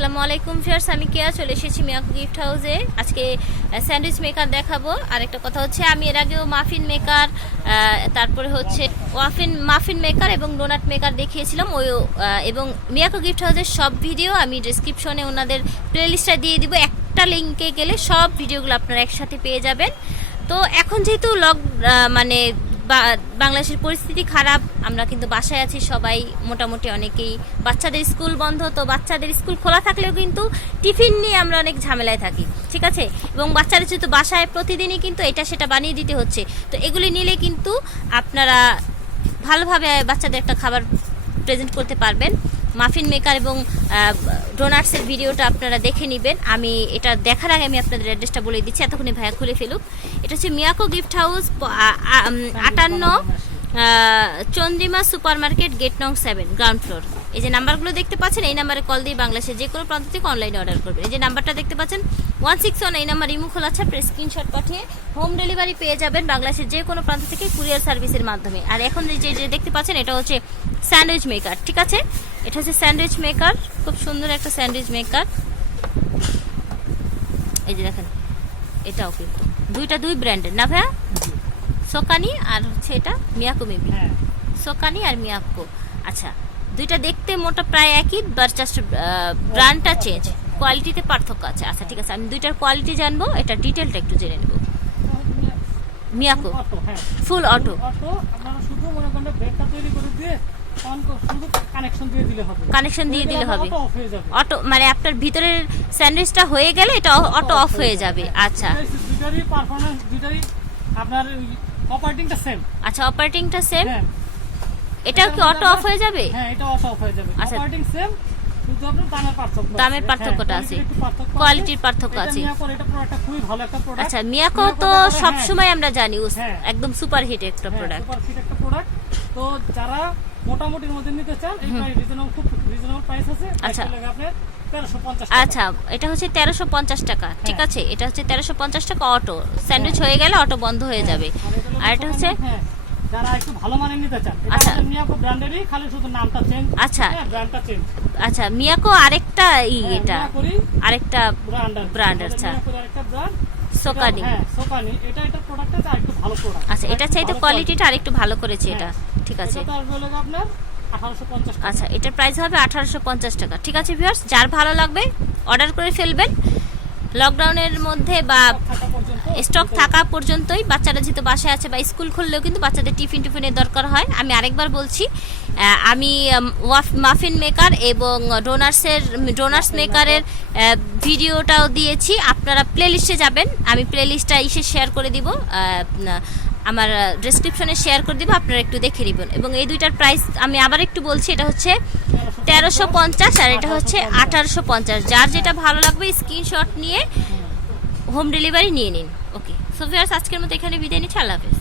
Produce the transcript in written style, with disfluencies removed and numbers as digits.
আসসালামু আলাইকুম ভিউয়ার্স, আমি কেয়া চলে এসেছি মিয়াকো গিফট হাউসে। আজকে স্যান্ডউইচ মেকার দেখাবো। আর একটা কথা হচ্ছে, আমি এর আগেও মাফিন মেকার, তারপরে হচ্ছে মাফিন মেকার এবং ডোনাট মেকার দেখিয়েছিলাম। এবং মিয়াকো গিফট হাউসের সব ভিডিও আমি ডেসক্রিপশনে ওনাদের প্লেলিস্টটা দিয়ে দিব। একটা লিঙ্কে গেলে সব ভিডিওগুলো আপনারা একসাথে পেয়ে যাবেন। তো এখন যেহেতু বাংলাদেশের পরিস্থিতি খারাপ, আমরা কিন্তু বাসায় আছি সবাই, মোটামুটি অনেকেই। বাচ্চাদের স্কুল বন্ধ, তো বাচ্চাদের স্কুল খোলা থাকলেও কিন্তু টিফিন নিয়ে আমরা অনেক ঝামেলায় থাকি, ঠিক আছে। এবং বাচ্চাদের যেহেতু বাসায় প্রতিদিনই কিন্তু এটা সেটা বানিয়ে দিতে হচ্ছে, তো এগুলি নিলে কিন্তু আপনারা ভালোভাবে বাচ্চাদের একটা খাবার প্রেজেন্ট করতে পারবেন। মাফিন মেকার এবং ডোনাটসের ভিডিওটা আপনারা দেখে নেবেন। আমি এটা দেখার আগে আমি আপনাদের অ্যাড্রেসটা বলে দিচ্ছি, এতক্ষণে ভাইয়া খুলে ফেলুক। এটা হচ্ছে Miyako gift house, 58 Chandrima super market, gate নং 7, গ্রাউন্ড ফ্লোর। এই যে নাম্বারগুলো দেখতে পাচ্ছেন, এই নাম্বারে কল দিয়ে বাংলাদেশের যে কোনো প্রান্ত থেকে অনলাইনে অর্ডার করবেন। এই যে নাম্বারটা দেখতে পাচ্ছেন 161, এই নাম্বার রিমুভ খোলা আছে, আপনি স্ক্রিনশট পাঠিয়ে হোম ডেলিভারি পেয়ে যাবেন বাংলাদেশের যে কোনো প্রান্ত থেকে কুরিয়ার সার্ভিসের মাধ্যমে। আর এখন যে দেখতে পাচ্ছেন এটা হচ্ছে স্যান্ডউইচ মেকার, ঠিক আছে। এটা হচ্ছে স্যান্ডউইচ মেকার, খুব সুন্দর একটা স্যান্ডউইচ মেকার। এই যে দেখেন, এটাও কিন্তু দুই ব্র্যান্ডের না ভাইয়া? সোকানি আর হচ্ছে এটা মিয়াকো, মেবি সোকানি আর মিয়াকো। আচ্ছা, দুইটা দেখতে মোটা প্রায় একই, বাট জাস্ট ব্র্যান্ডটা চেঞ্জ, কোয়ালিটিতে পার্থক্য আছে। আচ্ছা ঠিক আছে, আমি দুইটার কোয়ালিটি জানবো, এটা ডিটেলটা একটু জেনে নেব। মিয়াকো ফুল অটো, কানেকশন দিয়ে দিলে হবে। অটো মানে আপনার ভিতরের স্যান্ডউইচটা হয়ে গেলে এটা অটো অফ হয়ে যাবে। আচ্ছা, আপনার অপারেটিংটা সেম। আচ্ছা, অপারেটিংটা সেম, এটাও কি অটো অফ হয়ে যাবে? হ্যাঁ, এটা অটো অফ হয়ে যাবে। আচ্ছা, অপারেটিং সেম, শুধু আপনার দামের পার্থক্যটা আছে, কোয়ালিটির পার্থক্য আছে। মিয়াকো এটা প্রোডাক্টটা খুবই ভালো একটা প্রোডাক্ট। আচ্ছা, মিয়াকো তো সব সময় আমরা জানি একদম সুপার হিট একটা প্রোডাক্ট। সুপার হিট একটা প্রোডাক্ট। তো যারা মোটামুটির মধ্যে নিতে চান, এই খুব রিজনেবল প্রাইস আছে। আচ্ছা, আপনার 1350 টাকা। আচ্ছা, এটা হচ্ছে 1350 টাকা, ঠিক আছে। এটা হচ্ছে 1350 টাকা অটো, স্যান্ডউইচ হয়ে গেলে অটো বন্ধ হয়ে যাবে। আর এটা হচ্ছে যারা একটু ভালো মানের নিতে চান, আচ্ছা, এটা মিয়াকো ব্র্যান্ডেরই, খালি শুধু নামটা চেঞ্জ। আচ্ছা, ব্র্যান্ডটা চেঞ্জ। আচ্ছা, মিয়াকো আরেকটা এটা আরেকটা ব্র্যান্ড। আচ্ছা, আরেকটা ব্র্যান্ড সোকানি। সোকানি, এটা প্রোডাক্টটা আরেকটু ভালো প্রোডাক্ট। আচ্ছা, এটা চাইতে কোয়ালিটিটা আরেকটু ভালো করেছে এটা, ঠিক আছে। এটা আসলে আপনার 1850 টাকা। আচ্ছা, এটার প্রাইস হবে 1850 টাকা, ঠিক আছে ভিউয়ার্স। যার ভালো লাগবে অর্ডার করে ফেলবেন। লকডাউনের মধ্যে বা স্টক থাকা পর্যন্তই, বাচ্চারা যেহেতু বাসায় আছে বা স্কুল খুললেও কিন্তু বাচ্চাদের টিফিনের দরকার হয়। আমি আরেকবার বলছি, আমি মাফিন মেকার এবং ডোনাটস মেকারের ভিডিওটাও দিয়েছি, আপনারা প্লেলিস্টে যাবেন, আমি প্লেলিস্টটা শেয়ার করে দিব, আমার ডেসক্রিপশনে শেয়ার করে দিব, আপনারা একটু দেখে নেবেন। এবং এই দুইটার প্রাইস আমি আবার একটু বলছি, এটা হচ্ছে 1350 আর এটা হচ্ছে 1850। যার যেটা ভালো লাগবে স্ক্রিনশট নিয়ে হোম ডেলিভারি নিয়ে নিন। ওকে, সো ভিউয়ার্স, আজকের মতো এখানে বিদায় নিচ্ছি। আল্লাহ হাফেজ।